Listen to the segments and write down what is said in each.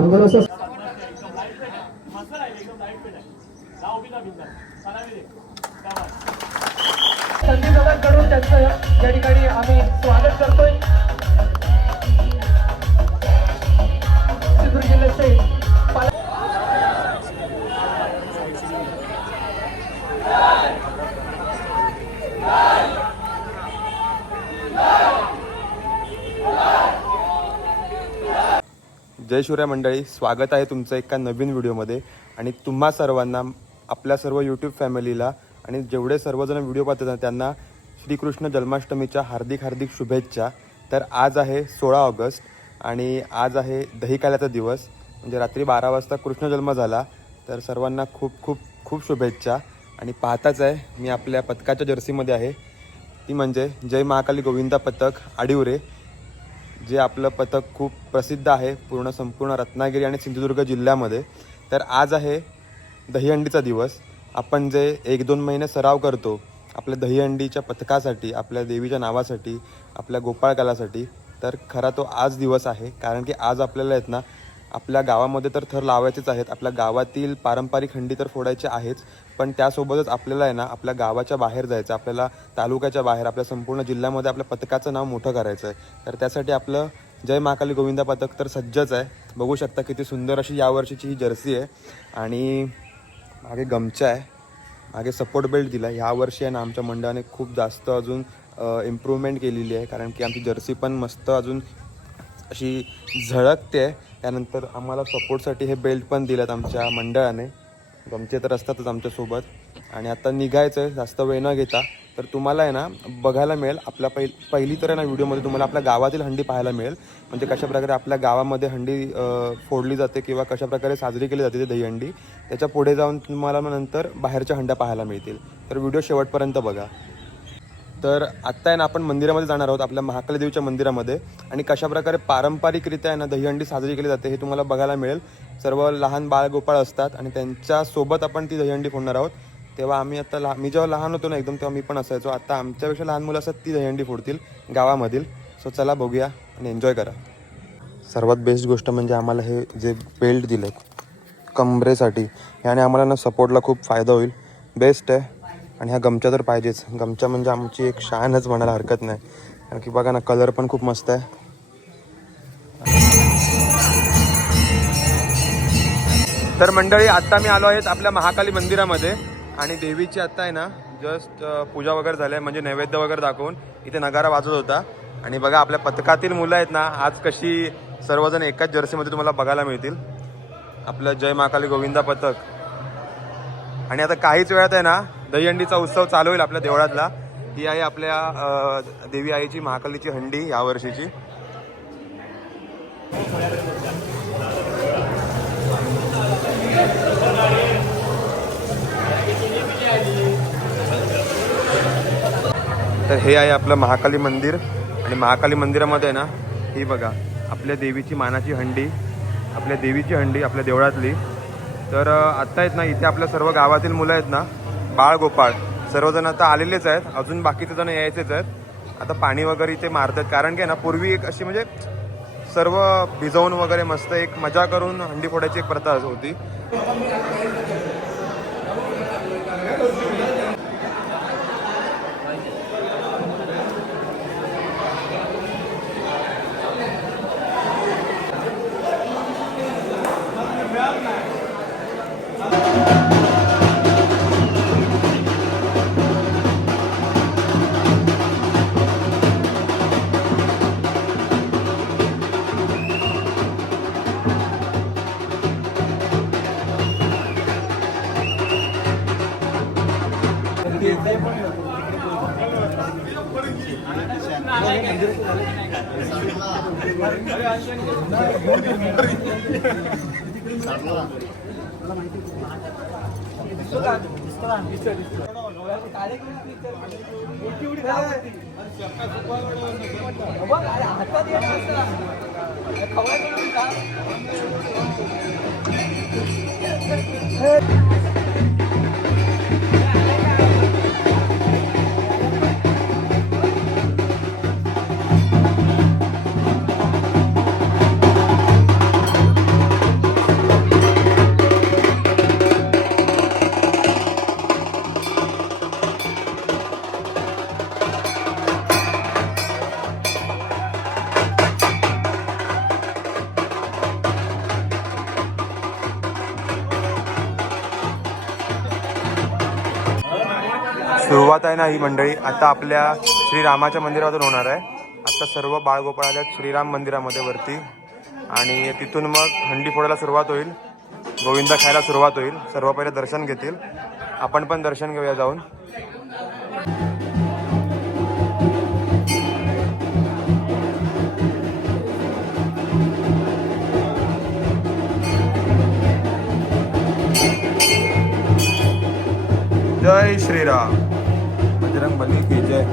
सुंदर असं संदीप दादांकडून त्यांचं या ठिकाणी आम्ही स्वागत करतोय. सिंधुदुर्ग जिल्ह्याचे जय शिवराय मंडळी, स्वागत आहे तुमचं एका नवीन व्हिडिओमध्ये. आणि तुम्हा सर्वांना, आपल्या सर्व यूट्यूब फॅमिलीला आणि जेवढे सर्वजण व्हिडिओ पाहतात त्यांना श्रीकृष्ण जन्माष्टमीच्या हार्दिक हार्दिक शुभेच्छा. तर आज आहे 16 ऑगस्ट आणि आज आहे दहीकाल्याचा दिवस, म्हणजे रात्री 12 वाजता कृष्ण जन्म झाला. तर सर्वांना खूप खूप खूप शुभेच्छा. आणि पाहताच आहे मी आपल्या पथकाच्या जर्सीमध्ये आहे, ती म्हणजे जय महाकाली गोविंदा पथक आडिवरे, जे आपलं पथक खूप प्रसिद्ध आहे संपूर्ण रत्नागिरी आणि सिंधुदुर्ग जिल्ह्यामध्ये. तर आज आहे दहीहंडीचा दिवस. आपण जे 1-2 महिने सराव करतो आपल्या दहीहंडीच्या पथकासाठी, आपल्या देवीच्या नावासाठी, आपल्या गोपाळकालासाठी, तर खरा तो आज दिवस आहे. कारण की आज आपल्याला आहेत ना, आपल्या गावामध्ये तर थर लावायचेच आहेत, आपल्या गावातील पारंपरिक हंडी तर फोडायचे आहेच, पण त्यासोबतच आपल्याला आहे ना आपल्या गावाच्या बाहेर जायचं, आपल्याला तालुक्याच्या बाहेर, आपल्या संपूर्ण जिल्ह्यामध्ये आपल्या पथकाचं नाव मोठं करायचं आहे. तर त्यासाठी आपलं जय महाकाली गोविंदा पथक तर सज्जच आहे. बघू शकता किती सुंदर अशी यावर्षीची ही जर्सी आहे. आणि मागे गमचा आहे, मागे सपोर्ट बेल्ट दिला. ह्या वर्षी आहे ना आमच्या मंडळाने खूप जास्त अजून इम्प्रूव्हमेंट केलेली आहे, कारण की आमची जर्सी पण मस्त अजून अशी झळकते आहे. त्यानंतर आम्हाला सपोर्टसाठी हे बेल्ट पण दिलेत आमच्या मंडळाने. गमचे तर असतातच आमच्यासोबत. आणि आता निघायचं आहे जास्त वेळ न घेता. तर तुम्हाला आहे ना बघायला मिळेल आपल्या पहिली तर आहे ना व्हिडिओमध्ये तुम्हाला आपल्या गावातील हंडी पाहायला मिळेल, म्हणजे कशाप्रकारे आपल्या गावामध्ये हंडी फोडली जाते किंवा कशाप्रकारे साजरी केली जाते ते दहीहंडी. त्याच्या पुढे जाऊन तुम्हाला मग नंतर बाहेरच्या हंड्या पाहायला मिळतील. तर व्हिडिओ शेवटपर्यंत बघा. तर आत्ता आहे ना आपण मंदिरामध्ये जाणार आहोत, आपल्या महाकाली देवीच्या मंदिरामध्ये. आणि कशाप्रकारे पारंपरिकरित्या आहे ना दहीहंडी साजरी केली जाते हे तुम्हाला बघायला मिळेल. सर्व लहान बाळगोपाळ असतात आणि त्यांच्यासोबत आपण ती दहीहंडी फोडणार आहोत. तेव्हा आम्ही आता मी जेव्हा लहान होतो ना एकदम, तेव्हा मी पण असायचो. आता आमच्यापेक्षा लहान मुलं असतात ती दहीहंडी फोडतील गावामधील. सो चला बघूया आणि एन्जॉय करा. सर्वात बेस्ट गोष्ट म्हणजे आम्हाला हे जे बेल्ट दिले कमरेसाठी, ह्याने आम्हाला ना सपोर्टला खूप फायदा होईल. बेस्ट आहे. आणि ह्या गमच्या तर पाहिजेच. गमच्या म्हणजे आमची एक शानच म्हणायला हरकत नाही, कारण की बघा ना कलर पण खूप मस्त आहे. तर मंडळी आत्ता मी आलो आहेत आपल्या महाकाली मंदिरामध्ये आणि देवीची आत्ता आहे ना जस्ट पूजा वगैरे झाली आहे, म्हणजे नैवेद्य वगैरे दाखवून इथे नगारा वाजत होता. आणि बघा आपल्या पथकातील मुलं आहेत ना आज कशी सर्वजण एकाच जर्सीमध्ये तुम्हाला बघायला मिळतील, आपलं जय महाकाली गोविंदा पथक. आणि आता काहीच वेळात आहे ना दहीहंडीचा उत्सव चालू होईल आपल्या देवळातला. ही आहे आपल्या देवी आईची महाकालीची हंडी यावर्षीची. तर हे आहे आपलं महाकाली मंदिर. आणि महाकाली मंदिरामध्ये आहे ना ही बघा आपल्या देवीची मानाची हंडी, आपल्या देवीची हंडी आपल्या देवळातली. तर आत्ता आहेत ना इथे आपल्या सर्व गावातील मुलं आहेत ना, बाळ गोपाळ सर्वजण आता आलेलेच आहेत, अजून बाकीचे जण यायचेच आहेत. आता पाणी वगैरे इथे मारतात, कारण की ना पूर्वी एक अशी म्हणजे सर्व भिजवून वगैरे मस्त एक मजा करून हंडी फोडायची एक प्रथा होती. सुरुवात आहे ना ही मंडळी आता आपल्या श्रीरामाच्या मंदिरातून होणार आहे. आता सर्व बाळगोपाळ आल्यात श्रीराम मंदिरामध्ये वरती आणि तिथून मग हंडी फोडायला सुरुवात होईल. गोविंदा खायला सुरुवात होईल. सर्व पहिले दर्शन घेतील. आपण पण दर्शन घेऊया जाऊन. जय श्रीराम. बजरंग बली की जय.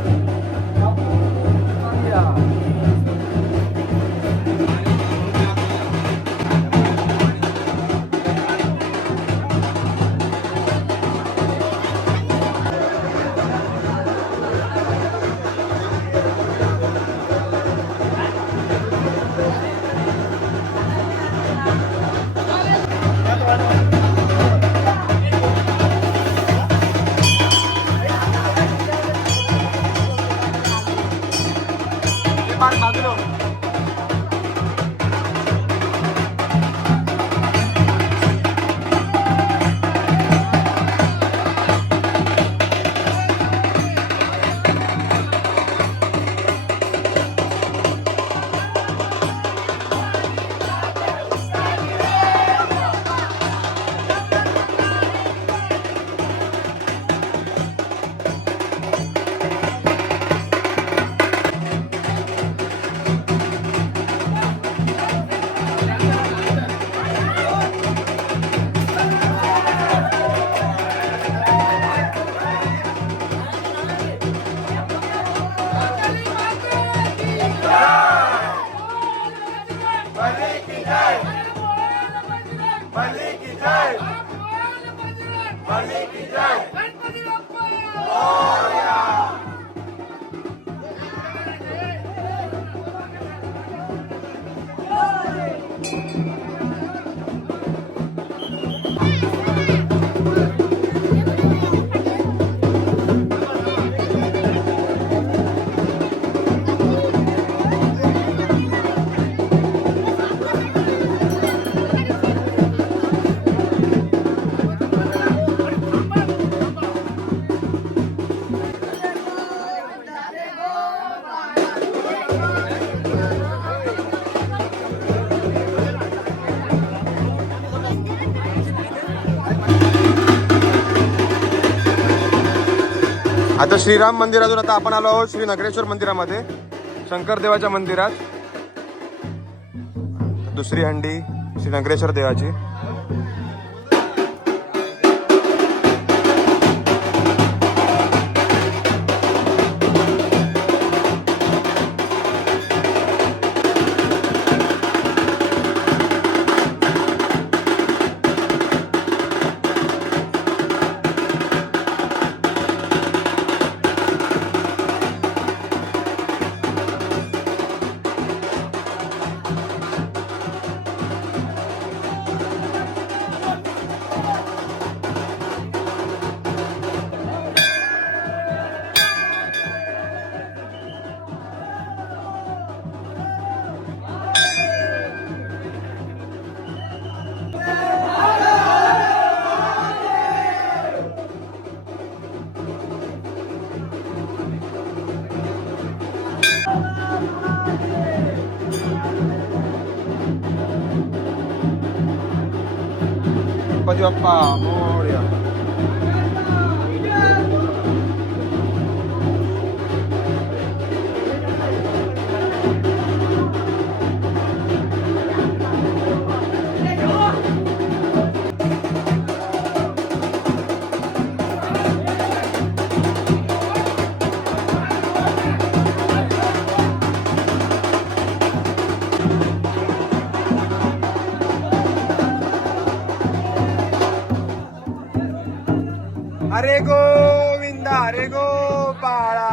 आता श्रीराम मंदिरातून आता आपण आलो आहोत श्री नगरेश्वर मंदिरामध्ये, शंकर देवाच्या मंदिरात. दुसरी हंडी श्री नगरेश्वर देवाची. गणपती बाप्पा मोरया. हरे गोविंदा हरे गोपाळा.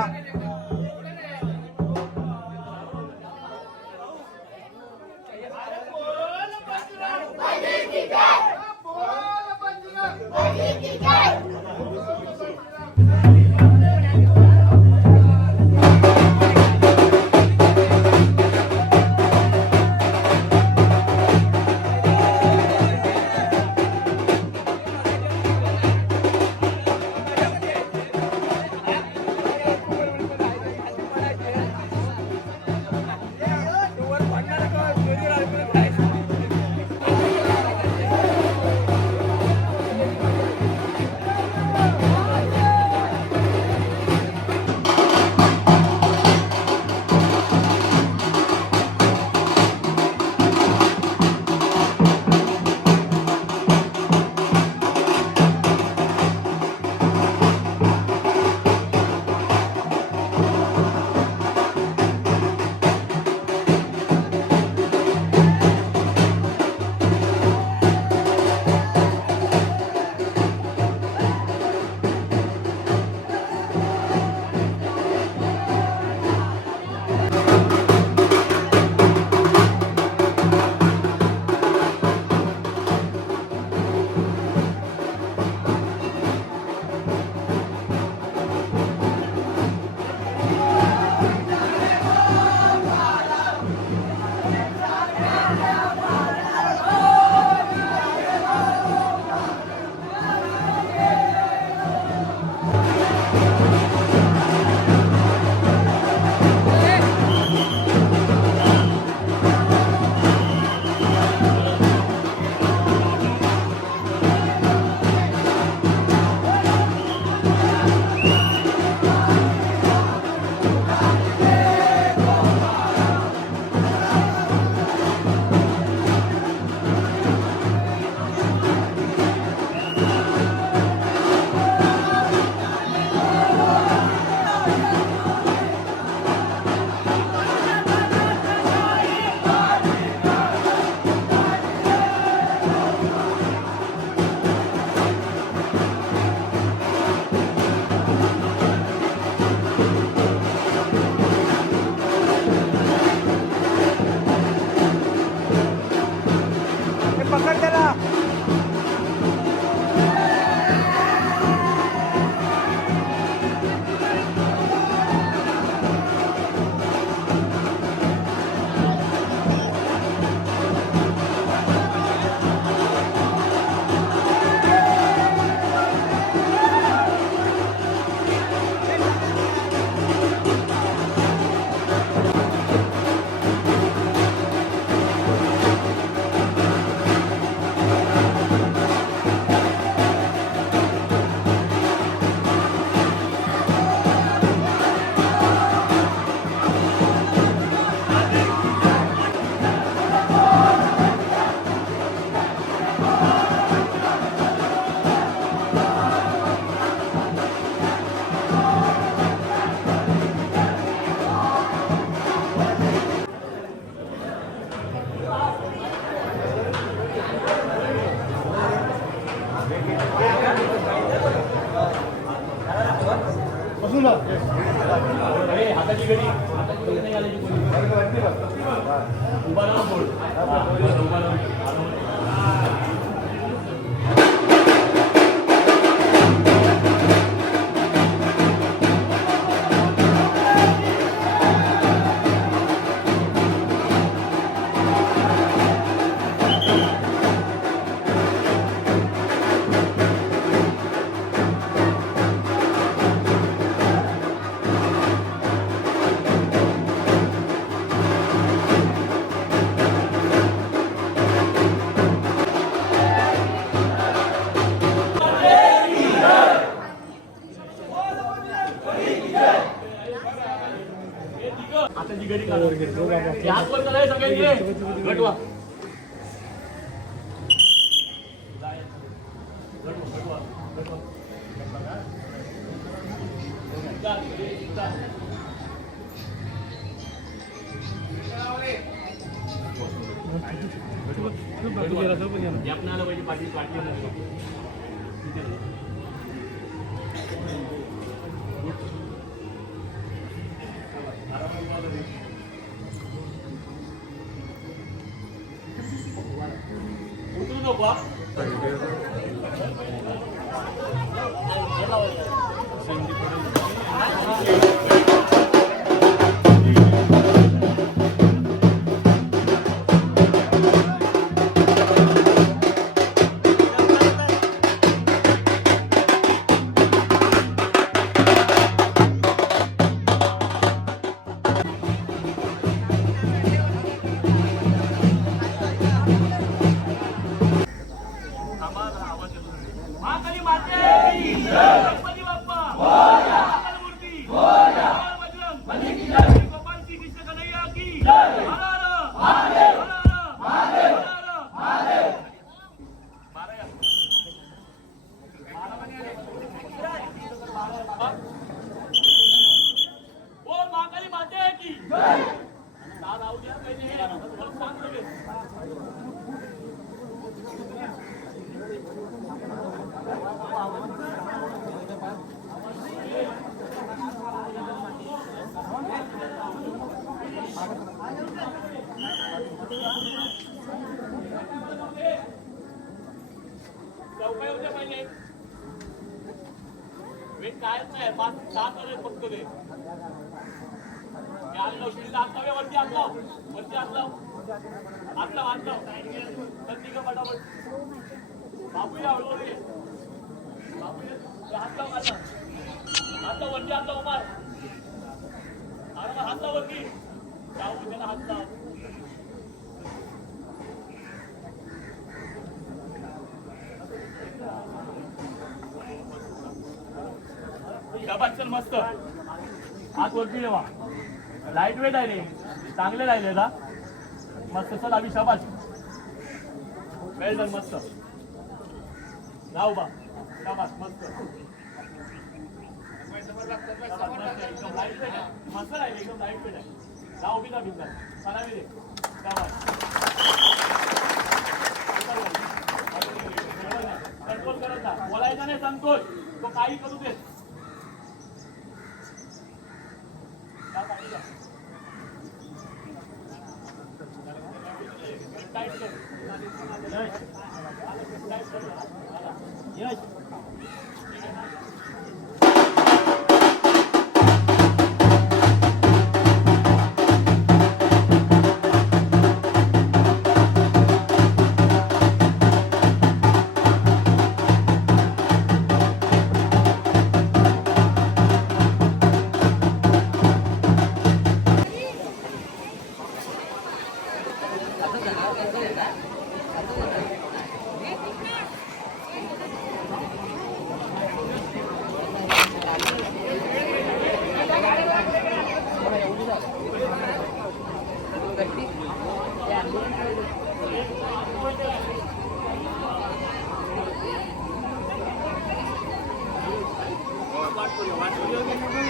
हाताची घडी नाही आली उभा राहून बोल उभा राहून हाताची घडी काढा हात वर करा सगळ्यांनी घटवा आपल्याला पाहिजे पाठी पाठी उतरू नको महाकाली माते की गणपती बाप्पा मंगलमूर्ती बजरंग गोपाल की कृष्ण कन्हैया की ओ महाकाली माते की राहू द्या चौकाय होते पाहिजे वेट कायच नाही 5-7 वर फक्त ते आलो शिल्ड आतावे वरती आलो संधी का फटाफट बाबूया हळूहळू ये बाबूया हात लाव आता वरती आता उमार हात लाव वरती जाऊ त्याला हात लाव शाबास चल मस्त हात वरती ठेवा लाईट वेट आहे रे चांगले राहिले ना मस्त चल आम्ही शाबास वेल डन मस्त जाऊ बा शाबास मस्त एकदम लाईट वेट आहे मस्त राहिले एकदम लाईट वेट आहे जाऊ बी ना बिंदा सलामी रे शाबास कंट्रोल करत जा बोलायचा नाही संतोष तो काही करू दे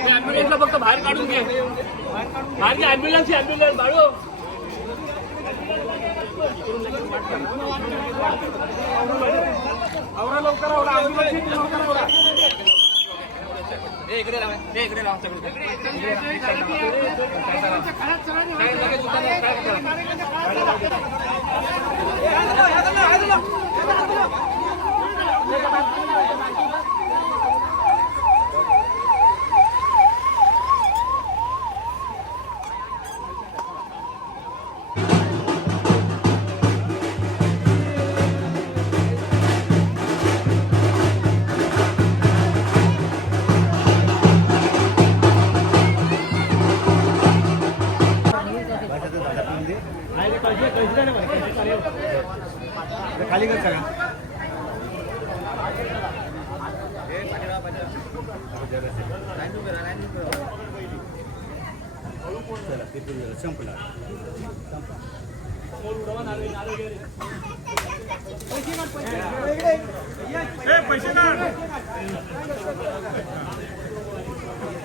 ॲम्ब्युलन्सला फक्त बाहेर काढून घे, बाहेर घे ॲम्ब्युलन्स बाळू. आवरा लवकर आवरा ॲम्ब्युलन्स. खाली कर सगळ्या संपला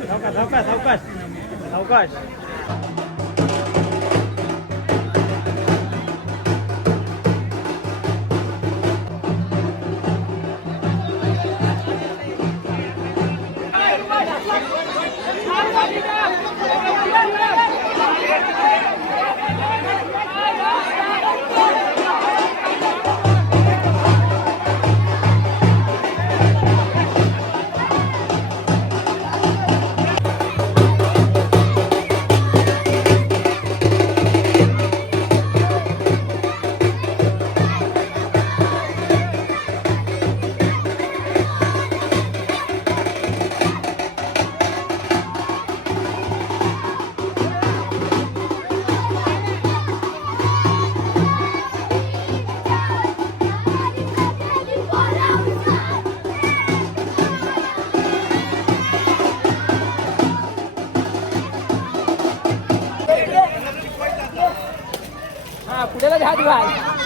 सावकाश सावकाश पुढे हात घाल.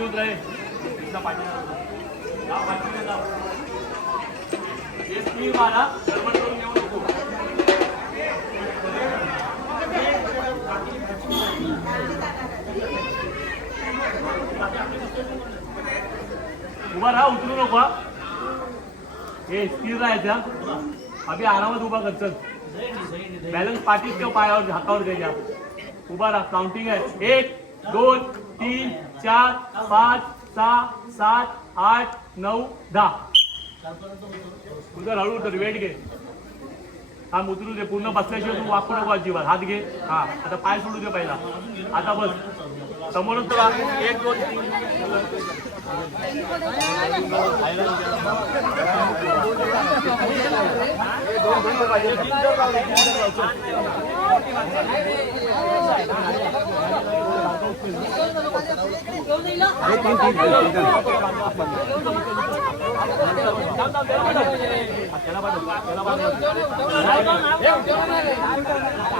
खाली उतरा हे स्पीड मारा गडबड करून येऊ नको उभा राहा उतरू नको हे स्थिर राहायचा अभि आरामात उभा कर चल बॅलन्स पाठीत ठेव पायावर हातावर घ्यायच्या उभा राहा काउंटिंग आहे 1 2 3 4 5 6 7 8 9 10 उतर हळू उतर वेट घे हा उतरू दे पूर्ण बसल्याशिवाय तू वाकू नको अजिबात हात घे हा आता पाय सोडू दे पहिला आता बस समोरच 1 2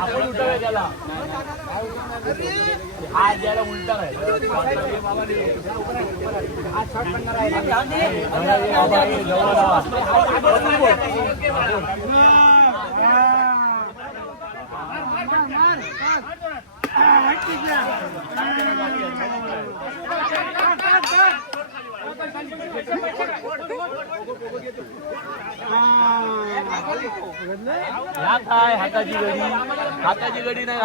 आपण उठवूया त्याला हात द्यायला उलटा काय हाताची गडी नाही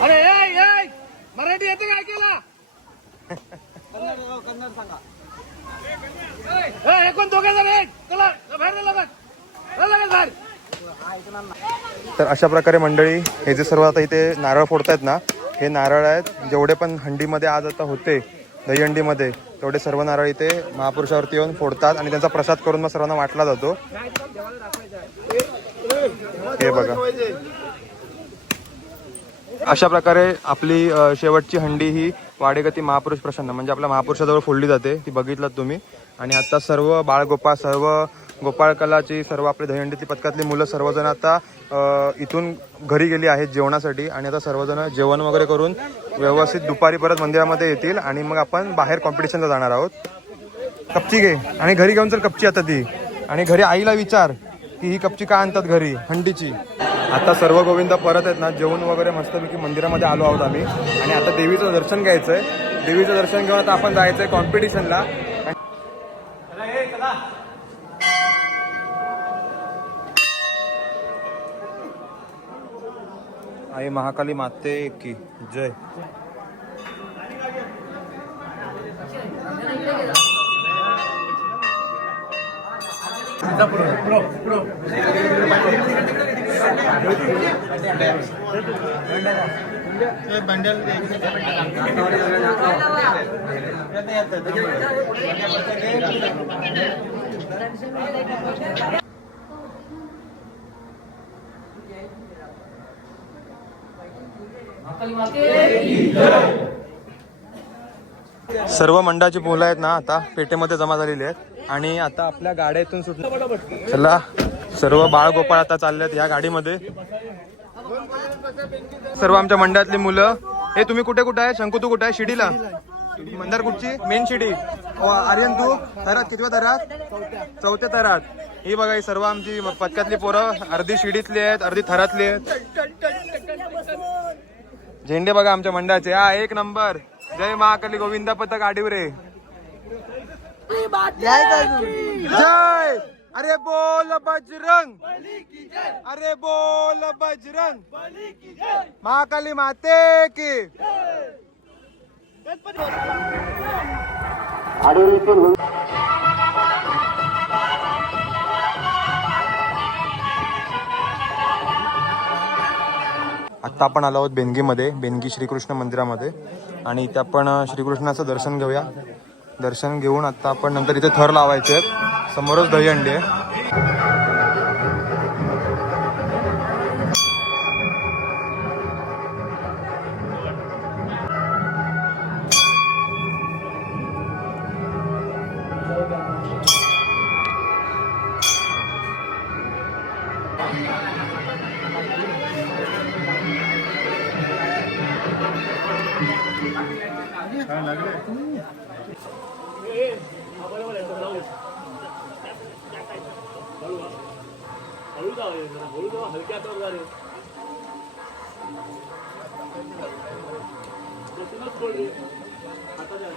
अरे मराठी येते काय केला कोण दोघे जण चला बाहेर तर अशा प्रकारे मंडळी हे जे सर्व आता इथे नारळ फोडतायत ना हे नारळ आहेत जेवढे पण हंडीमध्ये आज आता होते दहीहंडीमध्ये तेवढे सर्व नारळ इथे महापुरुषावरती येऊन फोडतात आणि त्यांचा प्रसाद करून मग सर्वांना वाटला जातो हे बघा अशा प्रकारे आपली शेवटची हंडी ही वाडेगती महापुरुष प्रसन्न म्हणजे आपल्या महापुरुषाजवळ फोडली जाते ती बघितलात तुम्ही आणि आता सर्व बाळगोपाळ सर्व गोपाळ कलाची सर्व आपली दहीहंडीतली पथकातली मुलं सर्वजण आता इथून घरी गेली आहेत जेवणासाठी आणि आता सर्वजण जेवण वगैरे करून व्यवस्थित दुपारी परत मंदिरामध्ये येतील आणि मग आपण बाहेर कॉम्पिटिशनला जाणार आहोत कपची घे आणि घरी घेऊन चल कपची आता ती आणि घरी आईला विचार की ही कपची का आणतात घरी हंडीची आता सर्व गोविंद परत आहेत ना जेवण वगैरे मस्तपैकी मंदिरामध्ये आलो आहोत आम्ही आणि आता देवीचं दर्शन घ्यायचं आहे देवीचं दर्शन घेऊन आता आपण जायचं आहे कॉम्पिटिशनला आई महाकाली माते की जय सर्व मंडळाची मुलं आहेत ना आता पेठेमध्ये जमा झालेली आहेत आणि आता आपल्या गाड्यातून सुटलं चला सर्व बाळगोपाळ आता चालले आहेत या गाडीमध्ये सर्व आमच्या मंडळातली मुलं हे तुम्ही कुठे कुठे आहे शंकू तू कुठे आहे शिडीला मंदार कुठची मेन शिडी आर्यन तू थरात कितव्या थरात चौथ्या थरात ही बघा ही सर्व आमची पथकातली पोरं अर्धी शिडीतली आहेत अर्धी थरातली आहेत झेंडे बघा आमच्या मंडळाचे हा 1 नंबर जय महाकाली गोविंदा पथक आडिवरे जय अरे बोल बजरंग अरे बोल बजरंग महाकाली माते की आत्ता आपण आलो आहोत बेनगीमध्ये बेनगी श्रीकृष्ण मंदिरामध्ये आणि इथे आपण श्रीकृष्णाचं दर्शन घेऊया दर्शन घेऊन आता आपण नंतर इथे थर लावायचे आहेत समोरच दहीहंडी आहे बरोबर आहे हळू जाऊ हळू जाऊ हलक्या हातावर रे बसूनच बोल हाताच्या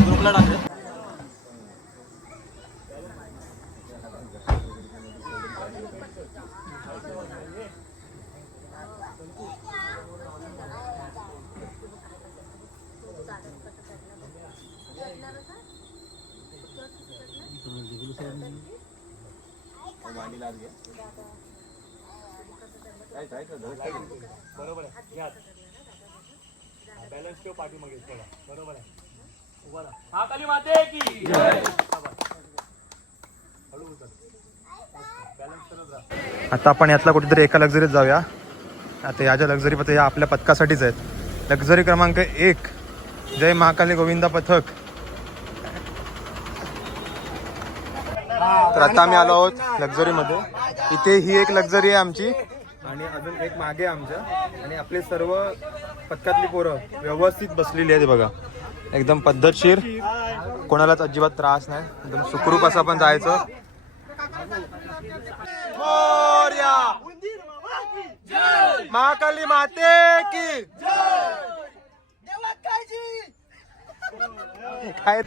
ग्रुपला टाकले बरोबर आहे घ्या बॅलन्स ठेव पाठीमागे थोडा बरोबर आहे उभा राहा हा काली माते की जय हळू उचल बॅलन्स करत राहा आता आपण यातला कुठेतरी एका लक्झरीत जाऊया. आता याच्या लक्झरी पथक या आपल्या पथकासाठीच आहेत. लक्झरी क्रमांक 1 जय महाकाली गोविंदा पथक. तर आता आम्ही आलो आहोत लक्झरीमध्ये. इथे ही एक लक्झरी आहे आमची आणि अजून एक मागे आमच्या आणि आपले सर्व पथकातली पोरं व्यवस्थित बसलेली आहेत बघा. एकदम पद्धतशीर, कोणालाच अजिबात त्रास नाही, एकदम सुखरूप असं आपण जायचं. मोरया महाकाली माते की काय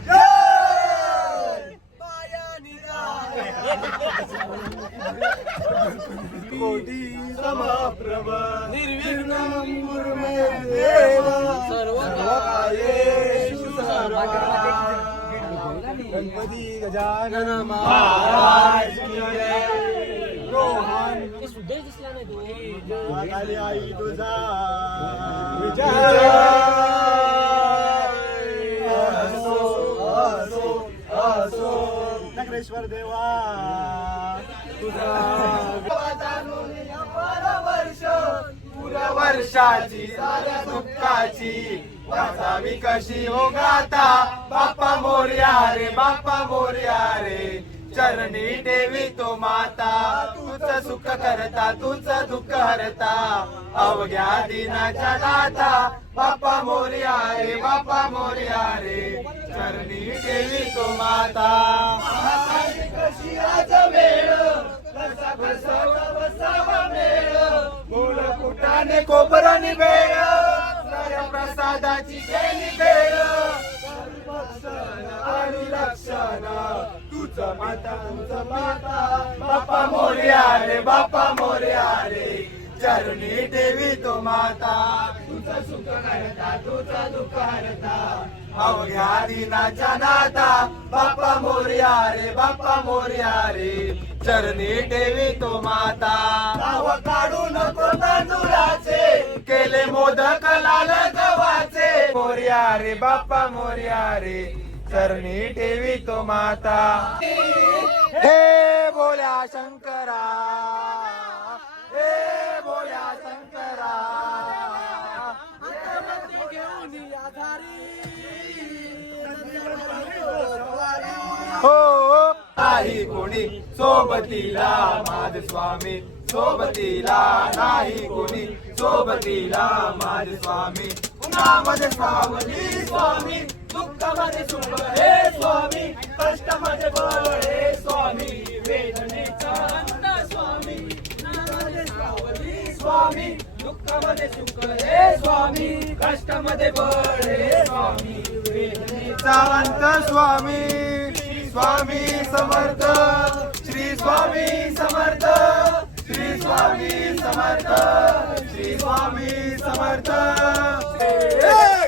निर्विघ्नं कुरु मे देव सर्वकार्येषु सर्वदा. गणपती गजानन महाराज की जय. रोहन महाकाली आई तुझा विजय असो असो असो. नगरेश्वर देवा तुझा वर्षाची साऱ्या दुःखाची वाचावी कशी हो गाता. बाप्पा मोरया रे बाप्पा मोरया रे चरणी देवी तो माता. तुझं सुख करता तुझं दुःख हरता अवघ्या दिनाच्या दाता. बाप्पा मोरया रे बाप्पा मोरया रे चरणी देवी तो माता. कशी आज वेळ कसा बसावा बसावा मेळ मूळ कुटाने कोपराने वेळ प्रसादाची गेली वेळ. आणि रक्षण तुझं माता तुझं माता. बाप्पा मोरया रे बाप्पा मोरया रे चरणी देवी तो माता. तुझं सुख हरता तुझं दुःख हरता अवघ्या दिनाच्या नाता. बाप्पा मोरया रे बाप्पा मोरया रे चरणी देवी तो माता. नाव काढू नको तांदुळाचे केले मोदक लाल गव्हाचे. मोरया रे बाप्पा मोरया रे चरणी देवी तो माता. हे बोल्या शंकरा हे बोल्या शंकरा घेऊन या हो नाही कोणी सोबतीला माझे स्वामी, सोबतीला नाही कोणी सोबतीला माझे स्वामी. उन्हामध्ये सावली स्वामी, दुःखामध्ये सुख हे स्वामी, कष्टामध्ये बळ हे स्वामी, वेदनेचा अंत स्वामी. उन्हामध्ये सावली स्वामी, दुःखामध्ये सुख हे स्वामी, कष्टामध्ये बळ हे स्वामी, वेदनेचा अंत स्वामी. स्वामी समर्थ, श्री स्वामी समर्थ, श्री स्वामी समर्थ, श्री स्वामी समर्थ.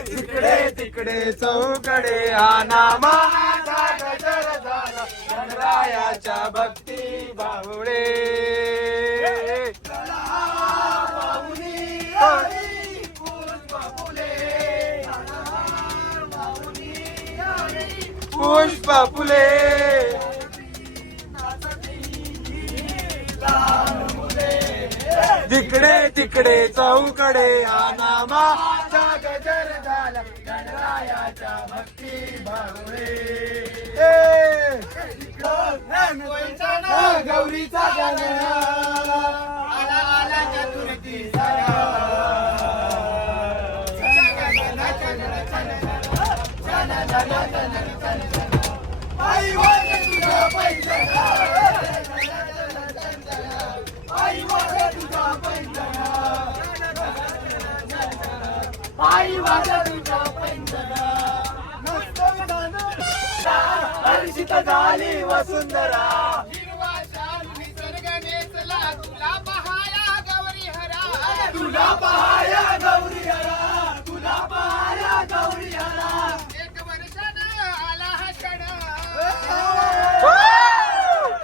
तिकडे तिकडे चौकडे हा नामाचा गजर झाला, गणरायाच्या भक्ती बाहुळे. पुष्प फुले तिकडे तिकडे चौकडे हा नामाचा गजर झाला, गणरायाच्या भक्ती बाहुळे. गौरीचा गणरा आला आला चतुर्थी आई वाजे तुझा पैंजरा, आई वाजे तुझा पैंजरा, आई वाजे तुझा पैंजरा. हर्षित झाली वसुंधरा, हिरवा शाल निसर्ग नेसला, तुला पहाया गौरी हरा, तुला पहाया गौरी हरा, तुला पहाया गौरी हरा. एक वर्षानं आला हा क्षण,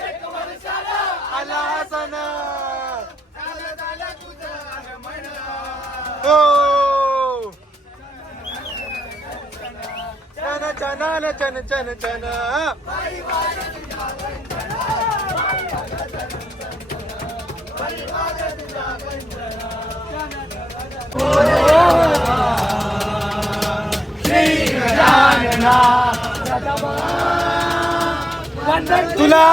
एक वर्षानं आला हा सण, झालं झालं तुझं आगमन. चन चन चन चन चन. तुला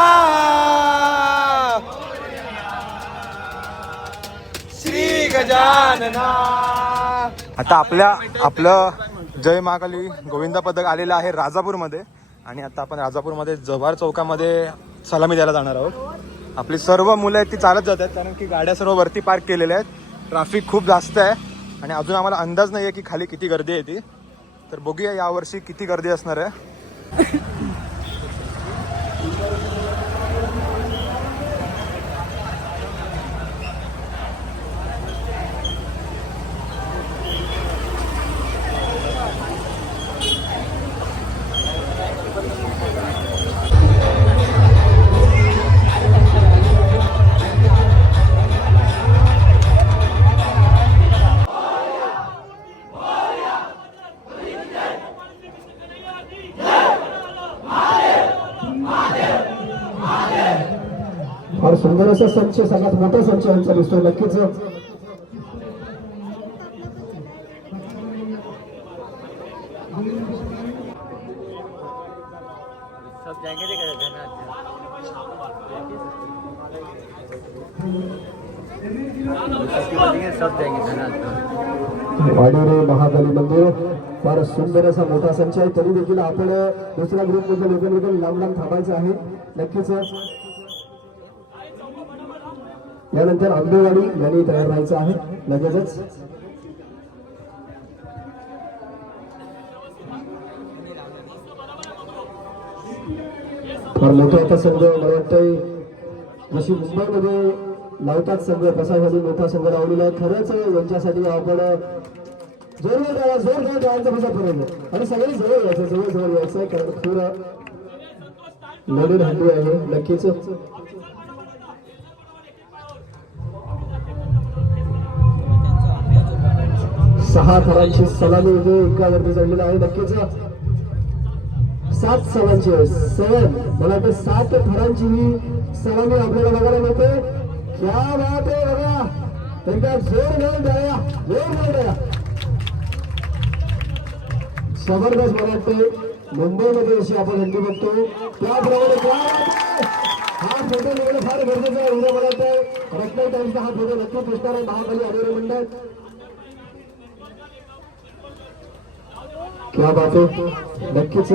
श्री गजानना. आता आपलं जय महाकाली गोविंदा पदक आलेलं आहे राजापूरमध्ये, आणि आता आपण राजापूरमध्ये जव्हार चौकामध्ये सलामी द्यायला जाणार आहोत. आपली सर्व मुलं आहेत ती चालत जात आहेत, कारण की गाड्या सर्व वरती पार्क केलेल्या आहेत. ट्रॅफिक खूप जास्त आहे आणि अजून आम्हाला अंदाज नाही आहे की खाली किती गर्दी आहे ती. तर बघूया यावर्षी किती गर्दी असणार आहे. फार सुंदर असा संच, सगळ्यात मोठा संच यांचा दिसतोय. नक्कीच वाडीरे महाकाली मंदिर फार सुंदर असा मोठा संच आहे. तरी देखील आपण दुसऱ्या ग्रुप मध्ये लोकांबद्दल लांब लांब थांबायचं आहे. नक्कीच यानंतर आंबेवाडी यांनी तयार राहायचं आहे लगेचच. फार मोठा आता संघ मला वाटतंय जशी मुंबईमध्ये लावतात संघ तसा ह्यानी मोठा संघ लावलेला आहे. खरंच यांच्यासाठी आपण जोर जोर त्यांचा कसा फिरवलं आणि सगळे जवळ यायचं, जवळ जवळ यायचं, कारण पुरा लोडेड हंडी आहे. नक्कीच 6 थरांची सलामी इथे एकावरती चढलेला आहे. नक्कीच 7 सलांची आहे, 7 मला वाटतं 7 थरांची ही सलामी आपल्याला बघायला मिळते. क्या बात आहे बघा, एकदा जोर घेऊन जाऊया, जोर घेऊन जाऊया. जबरदस्त मला वाटते मुंबईमध्ये अशी आपण हंडी बघतो त्याप्रमाणे हा फोटो निघणं फार गरजेचं आहे. उद्या मला वाटतं रत्नागिरी टाइम्सचा हा फोटो नक्की दिसणार आहे महाकाली आरोग्य मंडळ. क्या बात आहे नक्कीच.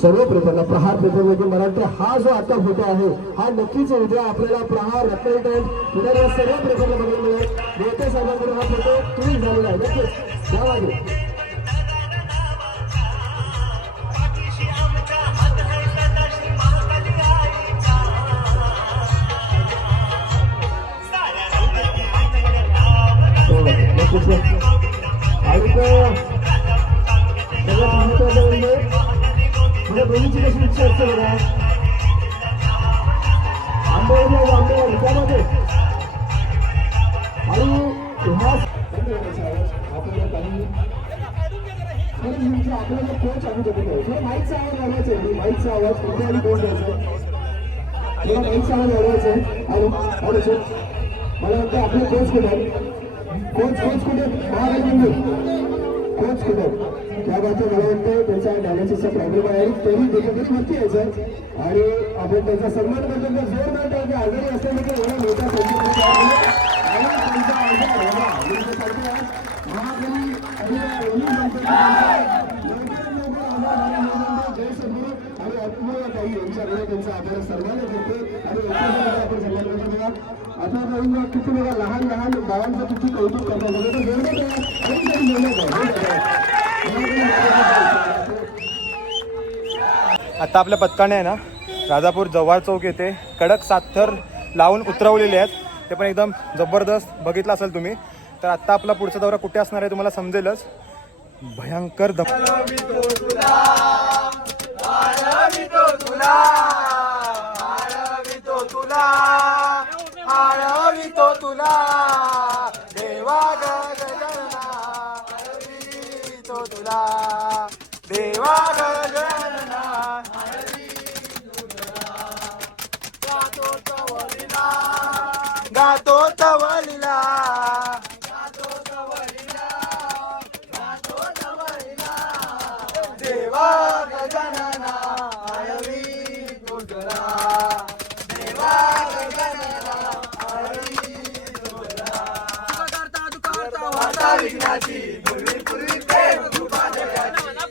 सर्व पेपरला प्रहार पेपरमध्ये मला वाटतं हा जो आता फोटो आहे हा नक्कीच उद्या आपल्याला प्रहार रत्नागिरी टाइम्स पुण्याला सर्व पेपरला बघायला मिळेल. मोठ्या साहेबांकडून हा फोटो क्लिक झालेला आहे नक्कीच त्यामागे. आणि बहिणीची कशी इच्छा असते बघा आंबेवाडी त्यामध्ये आणि आपल्याला कोच आणू शकतो. माईकचा आवाज वाढवायचा आहे. माईकचा आवाज कुठे कोच द्यायचा थोडा माईकचा आवाज वाढवायचा आहे. आणि मला वाटतं आपले कोच कुठे कोच कुठे महाराज मंदिर कोच कुठे त्या बाबतीत मला वाटतं त्यांचा डायलिसिसचा प्रॉब्लेम आहे तरी देखील वरती यायचं आणि आपण त्यांचा सन्मान करतो. जोर न टाळते आजारी असल्याने की एवढा मोठा जय सद्गुरू आणि आत्मताई यांच्याकडे त्यांचा आपल्याला सन्मान करतो आणि आपण सन्मान करतो. बघा आता बघून किती बघा लहान लहान बाळांचं किती कौतुक करतात. आता आपल्या पथकाने आहे ना राजापूर जव्हार चौक येथे कडक साथर लावून उतरवलेले आहेत. ते पण एकदम जबरदस्त बघितलं असेल तुम्ही. तर आता आपला पुढचा दौरा कुठे असणार आहे तुम्हाला समजेलच. भयंकर तुला देवा गगना तुला देवा गगना गातो तवलीला देवा गगना आळवी तुला देवा विघ्नाची पूर्वी पूर्वी प्रेम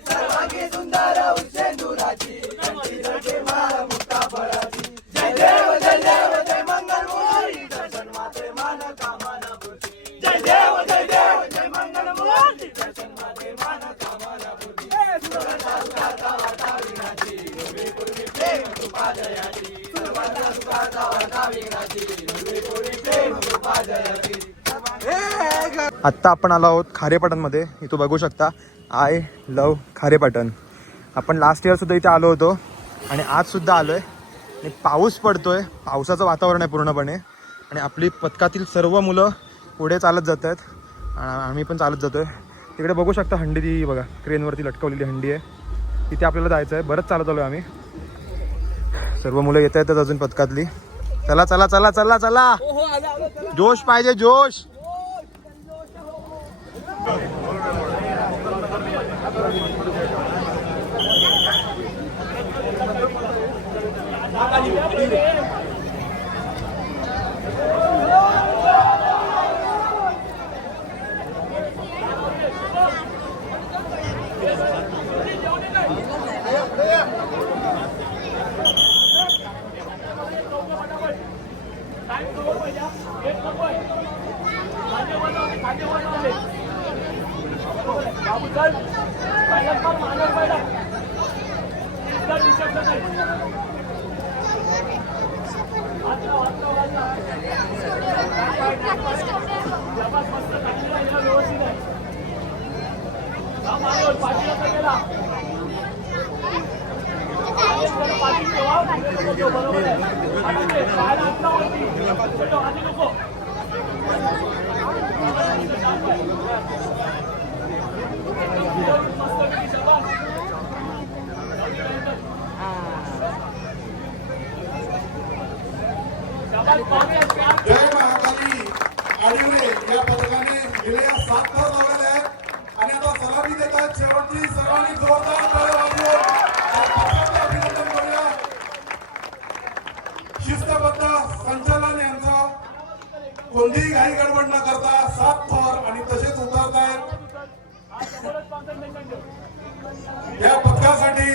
सर्वांगी सुंदर उच्चेंदुराची कंठी जळके माळ मुक्ता फळाची. जय देव जय मंगल मूर्ती दर्शन मात्रे मान कामना पूर्ती. जय देव जय मंगल मूर्ती दर्शन मात्रे मान कामना पूर्ती. सुरता सुखाचा वार्ता विघ्नाची पूर्वी पूर्वी प्रेम कृपा जयाची. सर्वांचा सुखाचा वार्ता विघ्नाची पूर्वी पूर्वी प्रेम कृपा जयाची. आत्ता आपण आलो आहोत खारेपाटणमध्ये. इथं बघू शकता आय लव खारेपाटण. आपण लास्ट इयरसुद्धा इथे आलो होतो आणि आजसुद्धा आलो आहे. आणि पाऊस पडतो आहे. पावसाचं वातावरण आहे पूर्णपणे. आणि आपली पथकातील सर्व मुलं पुढे चालत जात आहेत. आम्ही पण चालत जातो आहे. तिकडे बघू शकता हंडी ती बघा क्रेनवरती लटकवलेली हंडी आहे. तिथे आपल्याला जायचं आहे. बरंच चालत आलो आहे आम्ही. सर्व मुलं येत आहेत अजून पथकातली. चला चला चला चला चला जोश पाहिजे जोश. जय महाकाली आडिवरे या पथकाने गेल्या 7 दौऱ्याला पद्धतीने सर्वांनी जोरदार टाळ्या वाजवून या पथकाचं अभिनंदन करूया. शिस्तबद्ध संचालन यांचा कोणतीही घाई गडबड न करता 7 थर आणि तसेच उतरतायत. या पथकासाठी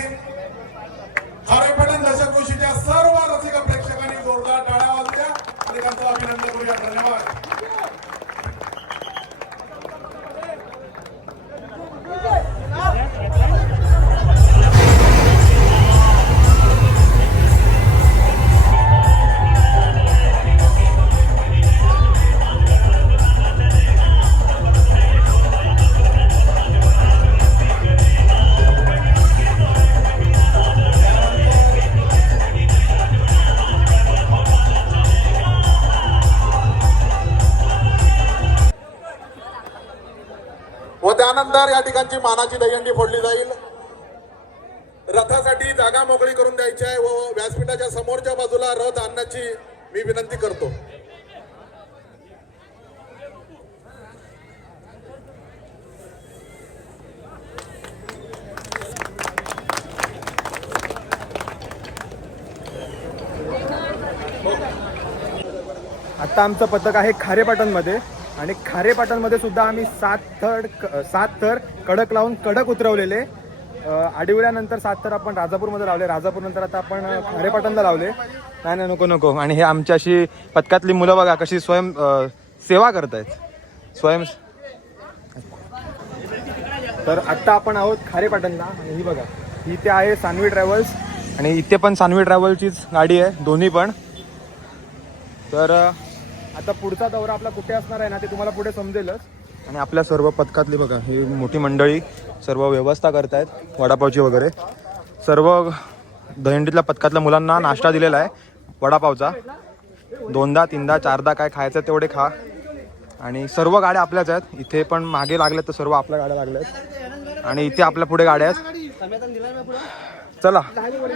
खारेपाटण दशकोशीच्या सर्व रसिक प्रेक्षकांनी जोरदार टाळ्या वाजल्या आणि त्यांचं अभिनंदन करूया. धन्यवाद. व त्यानंतर या ठिकाणची मानाची दहीहंडी फोडली जाईल. रथासाठी जागा मोकळी करून द्यायची आहे व व्यासपीठाच्या समोरच्या बाजूला रथ आणण्याची मी विनंती करतो. आता आमचं पथक आहे खारेपाटणमध्ये आणि खारेपाटणमध्ये सुद्धा आम्ही 7 थर कडक लावून कडक उतरवलेले. आडिवऱ्यानंतर 7 थर आपण राजापूरमध्ये लावले. राजापूरनंतर आता आपण खारेपाटणला लावले. नाही नको. आणि हे आमची अशी पथकातली मुलं बघा कशी स्वयं सेवा करत आहेत स्वयं. तर आत्ता आपण आहोत खारेपाटणला आणि ही बघा इथे आहे सानवी ट्रॅव्हल्स आणि इथे पण सानवी ट्रॅव्हल्सचीच गाडी आहे दोन्ही पण. तर आता पुढचा दौरा आपला कुठे असणार आहे ना ते तुम्हाला पुढे समजेलच. आणि आपल्या सर्व पथकातली बघा ही मोठी मंडळी सर्व व्यवस्था करतायत वडापावची वगैरे. सर्व दहीहंडीतल्या पथकातल्या मुलांना नाश्ता दिलेला आहे वडापावचा. 2दा 3दा 4दा काय खायचं तेवढे खा. आणि सर्व गाड्या आपल्याच आहेत. इथे पण मागे लागल्यात तर सर्व आपल्या गाड्या लागल्या आहेत आणि इथे आपल्या पुढे गाड्या आहेत. चला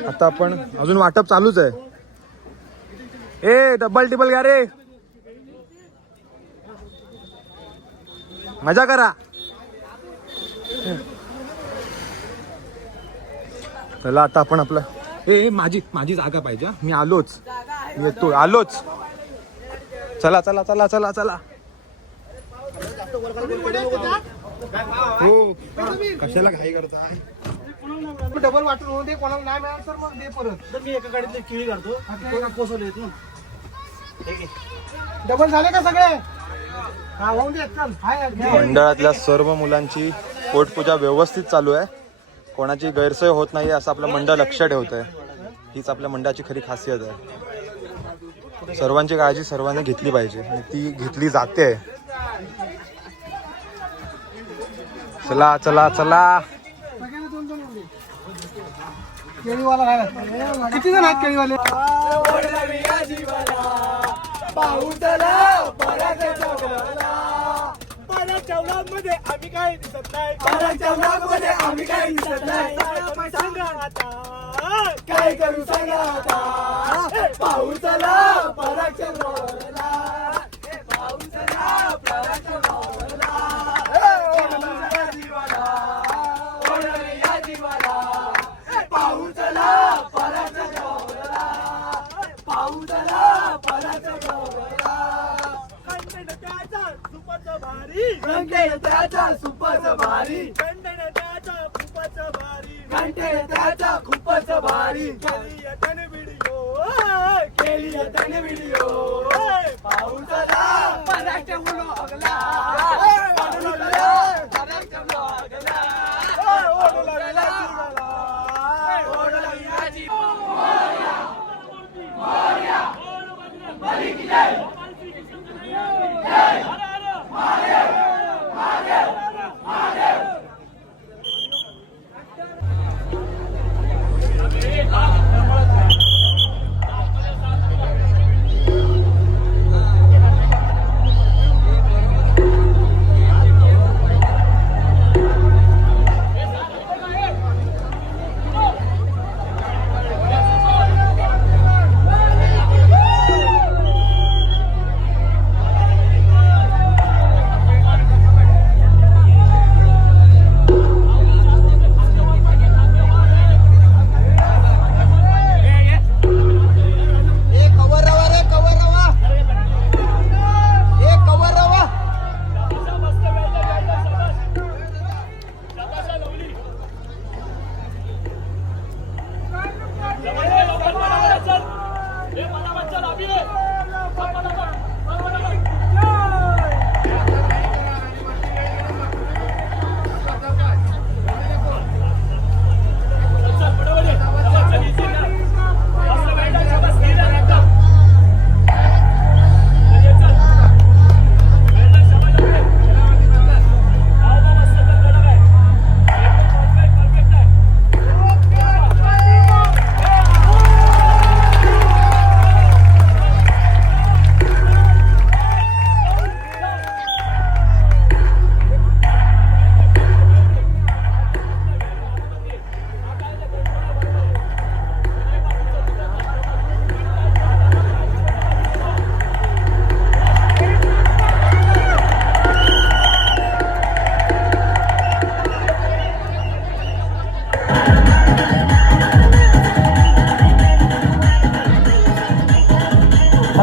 आता आपण अजून वाटप चालूच आहे. ए डबल टिबल घ्या रे, मजा करा. चला आता आपण आपलं माझी जागा पाहिजे. मी आलोच येतो आलोच. चला चला चला चला चला. हो कशाला घाई करता. डबल वाटून होते कोणाला नाही मिळालं तर मग दे परत. तर मी एका गाडीतली किळी काढतो कोसवले ना. डबल झाले का सगळे. मंडळातल्या सर्व मुलांची पोटपूजा व्यवस्थित चालू आहे. कोणाची गैरसोय होत नाही असं आपलं मंडळ लक्ष ठेवत आहे. हीच आपल्या मंडळाची खरी खासियत आहे. सर्वांची काळजी सर्वांनी घेतली पाहिजे आणि ती घेतली जाते. चला चला चला. केळीवाला किती जण आहेत केळीवाले. चौलामध्ये आम्ही काही दिसत नाही. सांगा आता काय करू सांगा आता. पाऊस आला पराच्या मोरला. पाऊस आला पराच्या मोरला. या जीवाला पाऊस आला पराच्या मोरला. पाऊस आला पराच्या मोरला. घंटेन त्याचा सुपाचं भारी. घंटेन त्याचा खूपच भारी. घंटेन त्याचा खूपच भारी. केली त्याने व्हिडिओ. पाऊस आला पराच्या मुलं अगला. पराच्या मुलं अगला.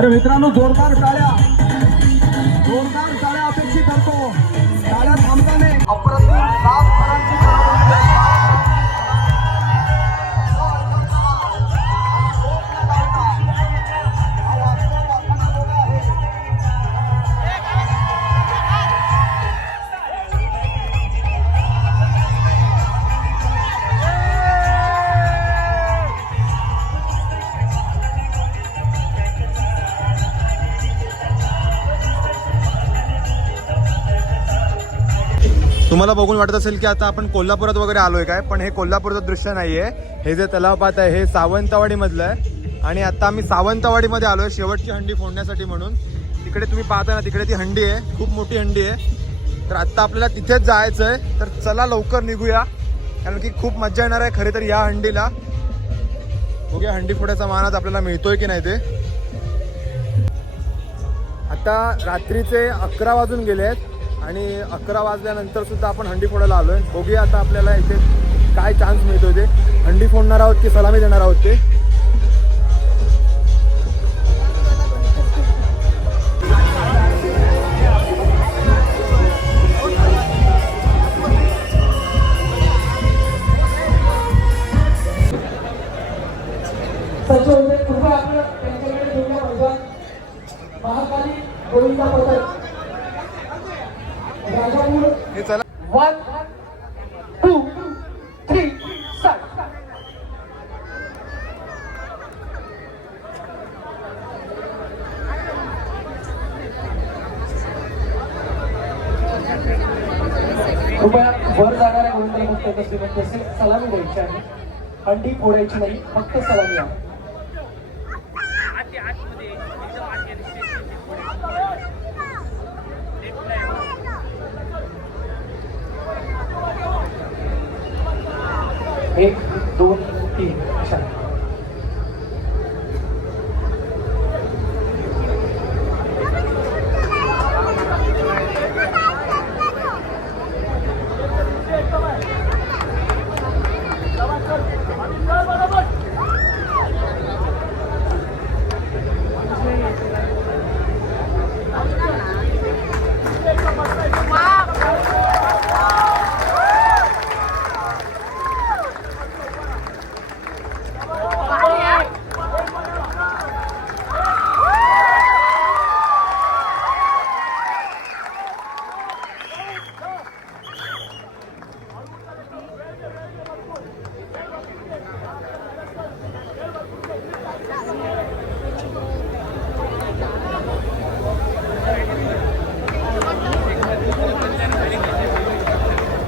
अरे मित्रांनो, जोरदार टाळ्या अपेक्षित करतो. टाळ्या थांबताना अप्रतिम लाभ फळांची तुम्हाला बघून वाटत असेल की आता आपण कोल्हापुरात वगैरे आलोय काय, पण हे कोल्हापूरचं दृश्य नाहीये. हे जे तलाव पाहत आहे हे सावंतवाडी मधलं आहे आणि आता आम्ही सावंतवाडीमध्ये आलोय शेवटची हंडी फोडण्यासाठी म्हणून. तिकडे तुम्ही पाहता ना, तिकडे ती हंडी आहे, खूप मोठी हंडी आहे. तर आता आपल्याला तिथेच जायचं आहे. तर चला लवकर निघूया, कारण की खूप मजा येणार आहे खरे तर या हंडीला. बघूया हंडी फोडायचा मान आज आपल्याला मिळतोय की नाही ते. आता रात्रीचे 11 वाजून गेले आहेत आणि 11 वाजल्यानंतर सुद्धा आपण हंडी फोडायला आलोय. बघूया आता आपल्याला इथे काय चान्स मिळतोय ते. हंडी फोडणार आहोत की सलामी देणार आहोत ते. हे चला 1 2 3 स्टार्ट. कृपया वर जाणाऱ्या गोविंदाला मुक्त असतील तसे सलामी द्यायची आहे. हंडी फोडायची नाही, फक्त सलामी आहे. एक 2 3 4.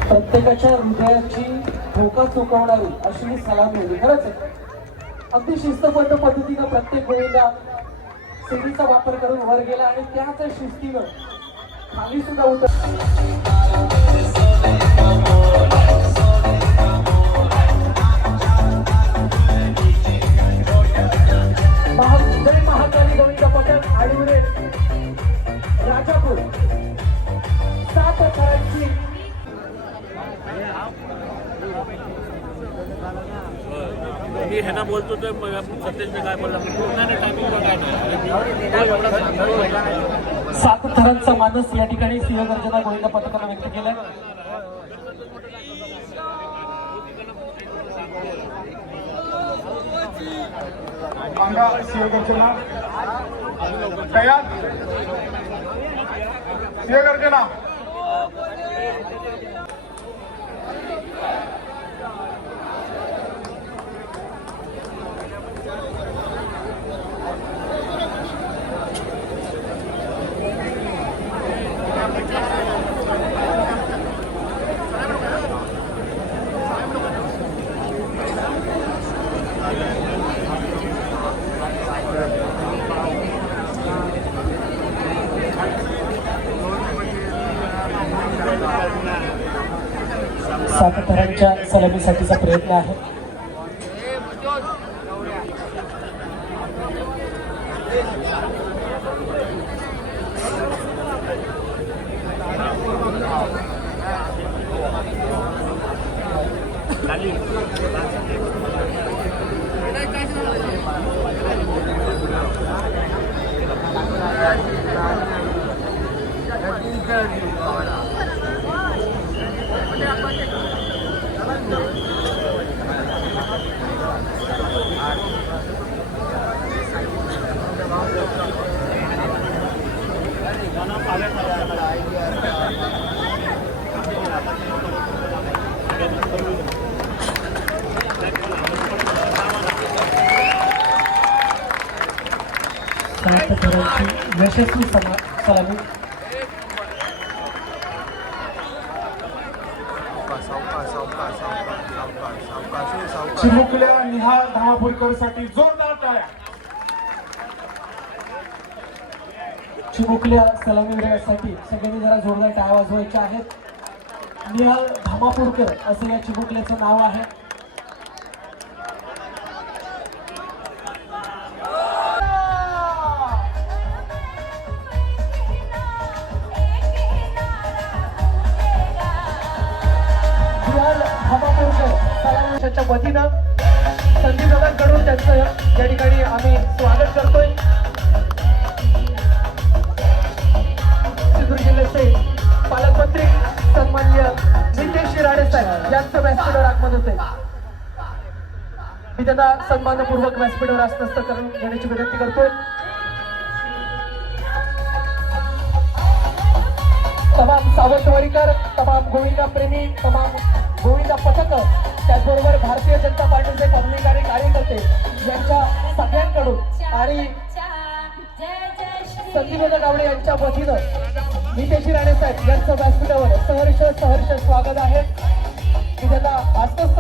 प्रत्येकाच्या हृदयाची धोका चुकवणारी अशी ही सलामी होती. खरंच आहे, अगदी शिस्तबद्ध पद्धतीनं प्रत्येक गोविंदा सीडीचा वापर करून वर गेला आणि त्याच शिस्तीनं खाली सुद्धा उतर. जय महाकाली गोविंद पथक आडुरे राजापूर 7 थरांची मी ह्यांना बोलतो तर सत्तेने काय बोलला टायमिंग बघायला 7 थरांचा मानस या ठिकाणी सिंहगर्जना गोविंद पथकानं व्यक्त केलाय. सिंहगर्जना तयार. सिंहगर्जना सातथरांच्या सलामीसाठीचा प्रयत्न आहे. यशस्वी सलामी चिमुकल्या निहाल धामापूरकर साठी जोरदार टाळ्या. चिमुकल्या सलामीवीरासाठी सगळ्यांनी जरा जोरदार टाळ्या वाजवायच्या आहेत. निहाल धामापूरकर असं या चिमुकल्याचं नाव आहे. निहाल धामापूरकर सलामीच्या वतीनं संदीप दादांकडून त्यांचं या ठिकाणी आम्ही स्वागत करतोय. सिंधुदुर्ग जिल्ह्याचे पालकमंत्री सन्माननीय नितेश शिराडे साहेब यांचं व्यासपीठावर आगमन होते. मी त्यांना सन्मानपूर्वक व्यासपीठावर आस्थास्त करून घेण्याची विनंती करतोय. तमाम सावंतवाडीकर, तमाम गोविंदा प्रेमी, तमाम गोविंदा पथक, त्याचबरोबर भारतीय जनता पार्टीचे पदाधिकारी कार्यकर्ते यांच्या सगळ्यांकडून आणि संदीप गावडे यांच्या वतीनं नितेश राणे साहेब यांचं व्यासपीठावर सहर्ष स्वागत आहे. मी त्यांना आस्थास्त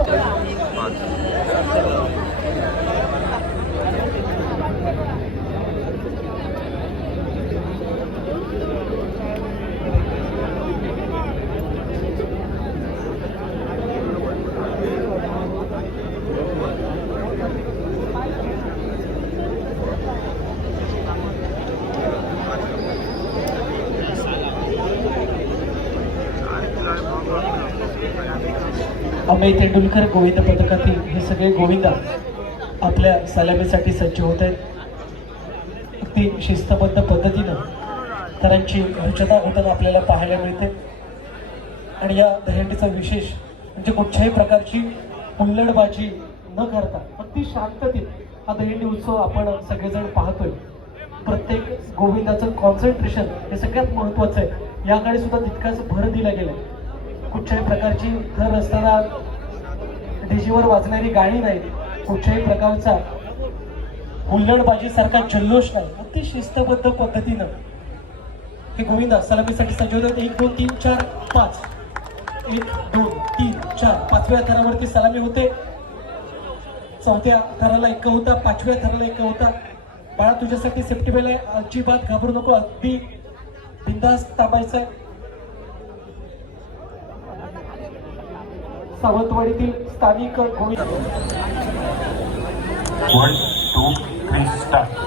अमेय तेंडुलकर गोविंद पथकातील हे सगळे गोविंदा आपल्या सलामीसाठी सज्ज होत आहेत. अगदी शिस्तबद्ध पद्धतीनं त्यांची रचना होताना आपल्याला पाहायला मिळते. आणि या दहीहंडीचा विशेष म्हणजे कुठल्याही प्रकारची हुल्लडबाजी न करता अगदी शांततेत हा दहीहंडी उत्सव आपण सगळेजण पाहतोय. प्रत्येक गोविंदाचं कॉन्सन्ट्रेशन हे सगळ्यात महत्त्वाचं आहे. याकडे सुद्धा तितकाच भर दिला गेला. कुठल्याही प्रकारची थर असताना डीजीवर वाजणारी गाणी नाही, कुठल्याही प्रकारचा हुल्लडबाजी सारखा जल्लोष नाही. अगदी शिस्तबद्ध पद्धतीनं हे गोविंदा सलामीसाठी सज्ज होतात. 1 2 3 4 5 1 2 3 4 5व्या थरावरती सलामी होते. 4थ्या थराला 1 होता, 5व्या थराला 1 होता. बाळा तुझ्यासाठी सेफ्टी बेल आहे, अजिबात घाबरू नको, अगदी बिंदास थांबायचं आहे. सावंतवाडीतील स्थानिक गोविंद 1 2 3 स्टार्ट.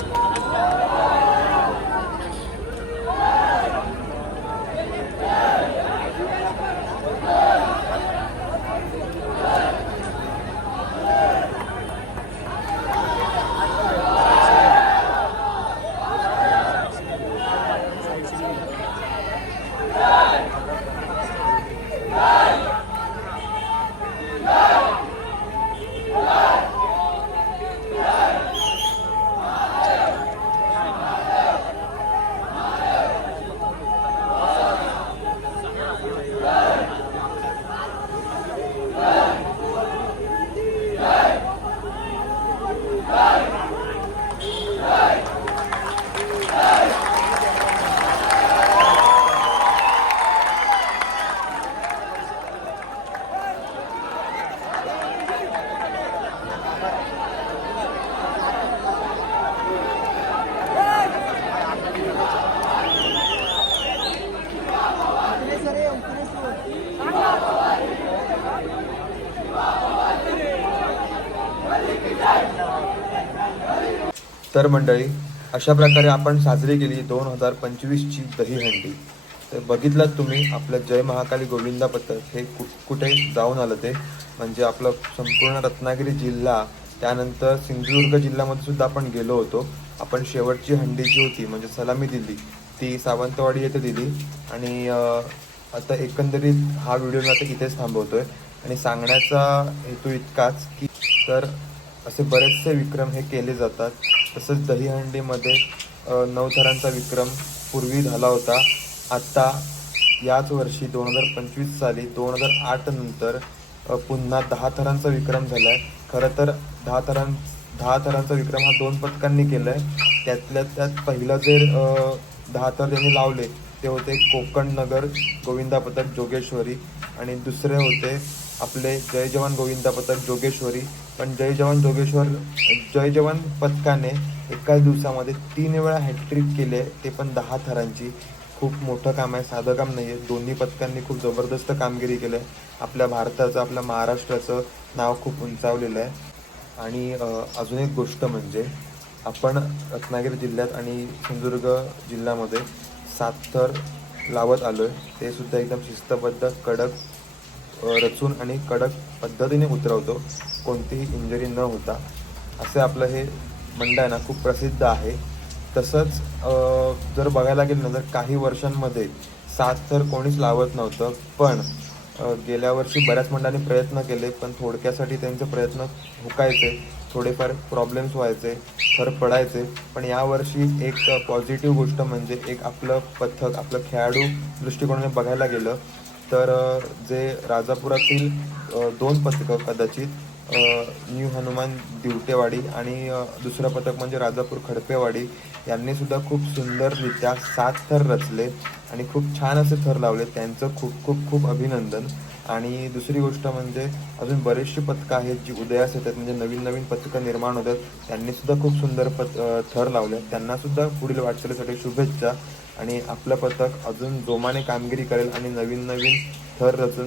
तर मंडळी, अशा प्रकारे आपण साजरी केली 2025ची दहीहंडी. तर बघितलं तुम्ही आपलं जय महाकाली गोविंदा पथक हे कुठे जाऊन आलं ते, म्हणजे आपलं संपूर्ण रत्नागिरी जिल्हा, त्यानंतर सिंधुदुर्ग जिल्ह्यामध्ये सुद्धा आपण गेलो होतो. आपण शेवटची हंडी जी होती म्हणजे सलामी दिली ती सावंतवाडी येथे दिली. आणि आता एकंदरीत हा व्हिडिओ मी आता इथेच थांबवतोय. आणि सांगण्याचा हेतू इतकाच की तर असे बरेचसे विक्रम हे केले जातात. तसंच दहीहंडीमध्ये 9 थरांचा विक्रम पूर्वी झाला होता. आत्ता याच वर्षी 2025 साली 2008 नंतर पुन्हा 10 थरांचा विक्रम झाला आहे. खरं तर 10 थरांचा विक्रम हा 2 पथकांनी केला आहे. त्यातल्या त्यात पहिलं जे 10 थर त्यांनी लावले ते होते कोकण नगर गोविंदा पथक जोगेश्वरी आणि दुसरे होते आपले जय जवान गोविंदा पथक जोगेश्वरी. पण जय जवान पथकाने एकाच दिवसामध्ये 3 वेळा हॅट्रिक केले, ते पण 10 थरांची. खूप मोठं काम आहे, साधं काम नाही आहे. दोन्ही पथकांनी खूप जबरदस्त कामगिरी केली आहे. आपल्या भारताचं, आपल्या महाराष्ट्राचं नाव खूप उंचावलेलं आहे. आणि अजून एक गोष्ट म्हणजे आपण रत्नागिरी जिल्ह्यात आणि सिंधुदुर्ग जिल्ह्यामध्ये 7 थर लावत आलो आहे. ते सुद्धा एकदम शिस्तबद्ध, कडक रचून आणि कडक पद्धतीने उतरवतो, कोणतीही इंजरी न होता. असे आपलं हे मंडळ आहे ना, खूप प्रसिद्ध आहे. तसंच जर बघायला गेलं ना, तर काही वर्षांमध्ये 7 थर कोणीच लावत नव्हतं. पण गेल्या वर्षी बऱ्याच मंडळांनी प्रयत्न केले, पण थोडक्यासाठी त्यांचे प्रयत्न हुकायचे, थोडेफार प्रॉब्लेम्स व्हायचे, थर पडायचे. पण यावर्षी एक पॉझिटिव्ह गोष्ट म्हणजे एक आपलं पथक, आपलं खेळाडू दृष्टिकोनाने बघायला गेलं तर जे राजापुरातील 2 पथकं कदाचित न्यू हनुमान दिवटेवाडी आणि दुसरं पथक म्हणजे राजापूर खडपेवाडी यांनी सुद्धा खूप सुंदररित्या 7 थर रचले आणि खूप छान असे थर लावले. त्यांचं खूप खूप खूप अभिनंदन. आणि दुसरी गोष्ट म्हणजे अजून बरेचशी पथकं आहेत जी उदयास येतात, म्हणजे नवीन नवीन पथकं निर्माण होतात. त्यांनी सुद्धा खूप सुंदर थर लावले. त्यांनासुद्धा पुढील वाटचालीसाठी शुभेच्छा. आणि आपलं पथक अजून जोमाने कामगिरी करेल आणि नवीन नवीन थर रचून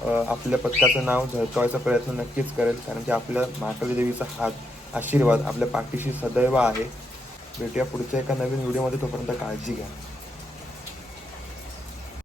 आपल्या पथकाचं नाव झळकावायचा प्रयत्न नक्कीच करेल, कारण की आपल्या महाकाली देवीचा हात आशीर्वाद आपल्या पाठीशी सदैव आहे. भेटूया पुढच्या एका नवीन व्हिडिओमध्ये. तोपर्यंत काळजी घ्या.